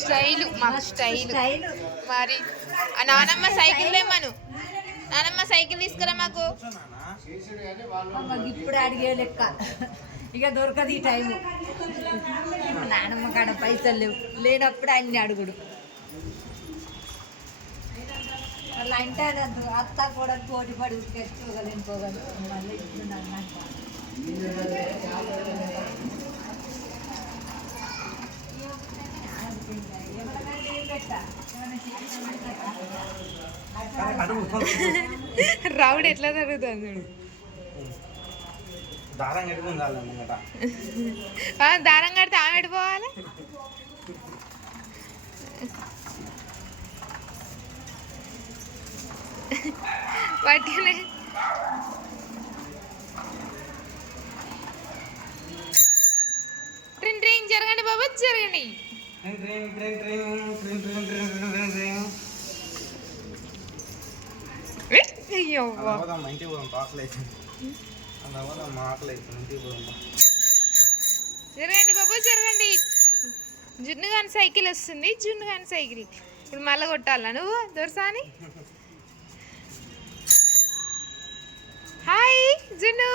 Style మాకు style మరి నానమ్మ సైకిల్ తెమ్మను. నానమ్మ సైకిల్ తీసుకురా మాకు. ఇప్పుడు అడిగే లెక్క ఇక దొరకదు ఈ టైం. నానమ్మ కాడ పైసలు లేవు, లేనప్పుడు అన్ని అడుగుడు. అలా అంటే అత్త కూడా పోటీ పడి తెచ్చుకోగలను పోగలరు. మళ్ళీ ఇప్పుడు అన్నట్టు రౌడ్ ఎట్లా జరుగుతుంది? దారం కట్టుకుంది. దారం కడితే ఆమె ఎడిపోవాలి. పట్టుకునే ట్రిన్ ట్రిన్ జరగండి బాబా, జరగండి. అయ్యో జరగండి బాబా, జరగండి. జున్ను కానీ సైకిల్ వస్తుంది, జున్ను కానీ సైకిల్. ఇప్పుడు మళ్ళీ కొట్టాలా నువ్వు దొరసాని? హాయ్ జున్ను.